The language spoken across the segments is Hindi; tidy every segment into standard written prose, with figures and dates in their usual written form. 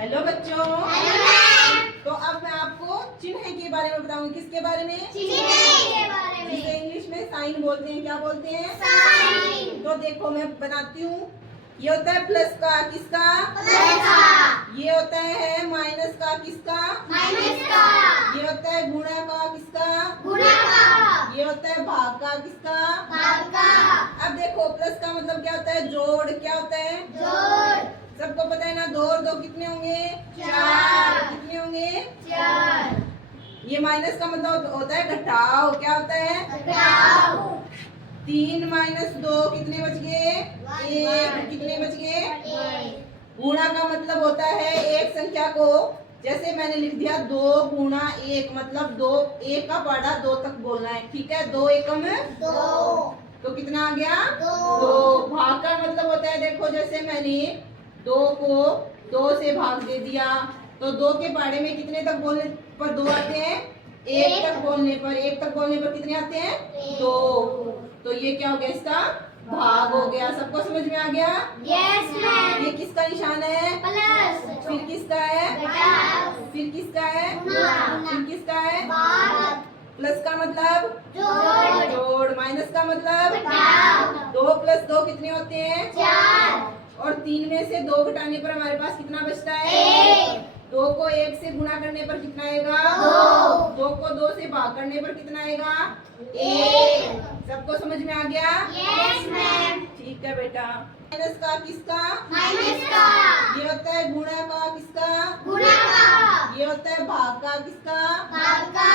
हेलो बच्चों। Hello ma'am. तो अब मैं आपको चिन्ह के बारे में बताऊंगी। किसके बारे में? चिन्ह के बारे में। जिसे इंग्लिश में साइन बोलते हैं। क्या बोलते हैं? साइन। तो देखो मैं बनाती हूँ। ये होता है प्लस का। किसका? प्लस का। ये होता है माइनस का। किसका? माइनस का। ये होता है गुणा का। किसका? गुणा का। ये होता है भाग का। किसका? भाग का। अब देखो प्लस का मतलब क्या होता है? जोड़। क्या होता है? जोड़। सबको पता है ना। दो और दो कितने होंगे? चार। कितने होंगे? चार। ये माइनस का मतलब होता है घटाव। क्या होता है? घटाव। 3 माइनस 2 कितने बच गए? 1। कितने बच गए? गुणा का मतलब होता है एक संख्या को, जैसे मैंने लिख दिया 2 गुणा 1 मतलब 2। 1 का पढ़ा 2 तक बोलना है। ठीक है। 2 एकम 2। तो कितना आ गया? 2। 2। भाग का मतलब होता है, देखो जैसे मैंने 2 को 2 से भाग दे दिया तो 2 के पहाड़े में कितने तक बोलने पर 2 आते हैं? 1 तक बोलने पर। 1 तक बोलने पर कितने आते हैं? 2। तो ये क्या हो गया? इसका भाग हो गया। सबको समझ में आ गया? Yes ma'am. ये किसका निशान है? प्लस। फिर किसका है? घटाव। फिर किसका है? गुणा। फिर किसका है? भाग। प्लस का मतलब जोड़। जोड़। माइनस का मतलब घटाव। 2 प्लस 2 कितने होते हैं? 4। और 3 में से 2 घटाने पर हमारे पास कितना बचता है? 1। 2 को 1 से गुणा करने पर कितना आएगा? 2। 2 को 2 से भाग करने पर कितना आएगा? 1। सबको समझ में आ गया? Yes ma'am. ठीक है बेटा। माइनस का किसका? माइनस का। ये होता है गुणा का। किसका? गुणा का। ये होता है भाग का। किसका? भाग का।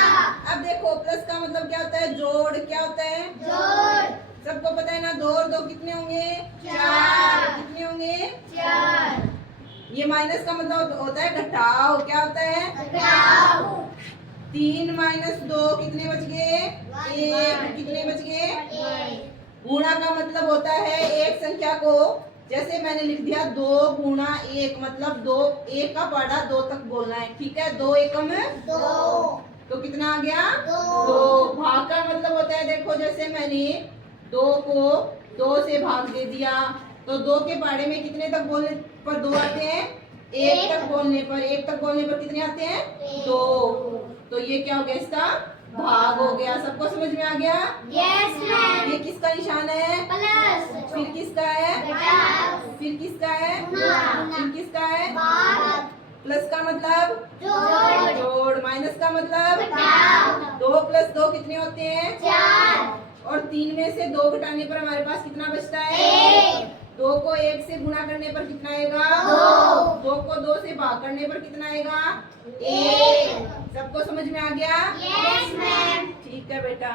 अब देखो प्लस का मतलब क्या होता है? जोड़। क्या होता है? जोड़। सबको पता है ना। 2 और 2 कितने होंगे? 4। कितने होंगे? 4। ये माइनस का मतलब होता है घटाव। क्या होता है? घटाव। 3 माइनस 2 कितने बच गए? 1। कितने बच गए? 1। गुणा का मतलब होता है एक संख्या को, जैसे मैंने लिख दिया 2 गुणा 1 मतलब 2। 1 का पढ़ा 2 तक बोलना है। ठीक है। 2 एकम 2। तो कितना आ गया? 2। 2। भाग का मतलब होता है, देखो जैसे मैंने 2 को 2 से भाग दे दिया तो 2 के पहाड़े में कितने तक बोलने पर 2 आते हैं? 1 तक बोलने पर। 1 तक बोलने पर कितने आते हैं? 2। तो ये क्या हो गया? इसका भाग हो गया। सबको समझ में आ गया? Yes ma'am. ये किसका निशान है? प्लस। फिर किसका है? घटाव। फिर किसका है? गुणा। फिर किसका है? भाग। प्लस का मतलब जोड़। जोड़। माइनस का मतलब घटाव। 2 प्लस 2 कितने होते हैं? 4। और 3 में से 2 घटाने पर हमारे पास कितना बचता है? 1। 2 को 1 से गुणा करने पर कितना आएगा? 2। 2 को 2 से भाग करने पर कितना आएगा? 1। सबको समझ में आ गया? Yes ma'am. ठीक है बेटा।